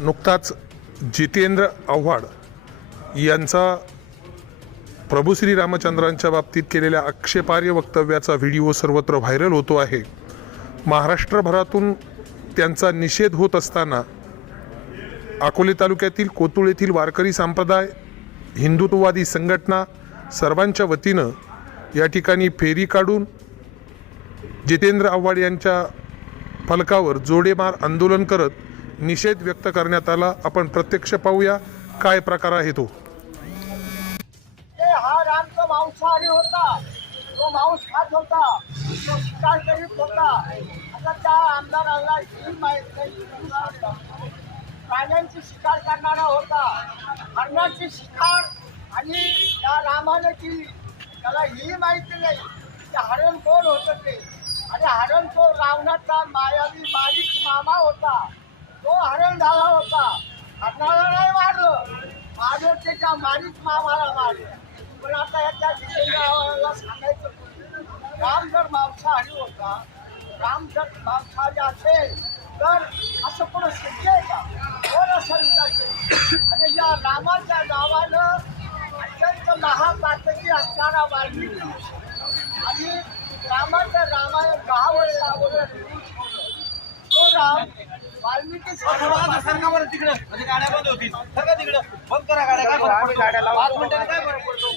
नुकताच जितेंद्र आव्हाड यांचा प्रभू श्री रामचंद्रांच्या बाबतीत केलेल्या आक्षेपार्ह वक्तव्याचा व्हिडिओ सर्वत्र व्हायरल होतो आहे. महाराष्ट्रभरातून त्यांचा निषेध होत असताना अकोले तालुक्यातील कोतुळ येथील वारकरी संप्रदाय हिंदुत्ववादी संघटना सर्वांच्या वतीनं या ठिकाणी फेरी काढून जितेंद्र आव्हाड यांच्या फलकावर जोडेमार आंदोलन करत निषेध व्यक्त करण्यात आला. आपण प्रत्यक्ष पाहूया काय प्रकार आहे तो. ते हा रामचा मांसाहारी होता. तो मांस खात होता. तो शिकार करीत होता. आता त्या आमदाराला ही माहिती नाही. प्राण्यांची शिकार करणारा होता. हरणाची शिकार आणि त्या रामानं केली त्याला ही माहिती नाही की हरण कोण होतं ते. आणि हरण तो रावणाचा मायावी मालिक मामा होता. तो हरण झाला होता. हरणाला नाही मारलं मारलं त्याच्या मालिक मामाला मारलं. पण आता याच्या जितेंद्राला सांगायचं म्हणजे राम जर मांसाहारी होता राम जर मांसाहारी असेल तर असं कोण शक्य आहे का? कोण असं विचार आणि या रामाच्या नावानं अत्यंत महापातकी असणारा वाल्मिकी आणि रामाचं रामायण दहा वर्ष अगोदर तो राम तिकडं. म्हणजे गाड्या बंद होतील. सांगा तिकडं. बंद करा गाड्या. काय फरक पडतो? पाच मिनिटांनी काय फरक पडतो?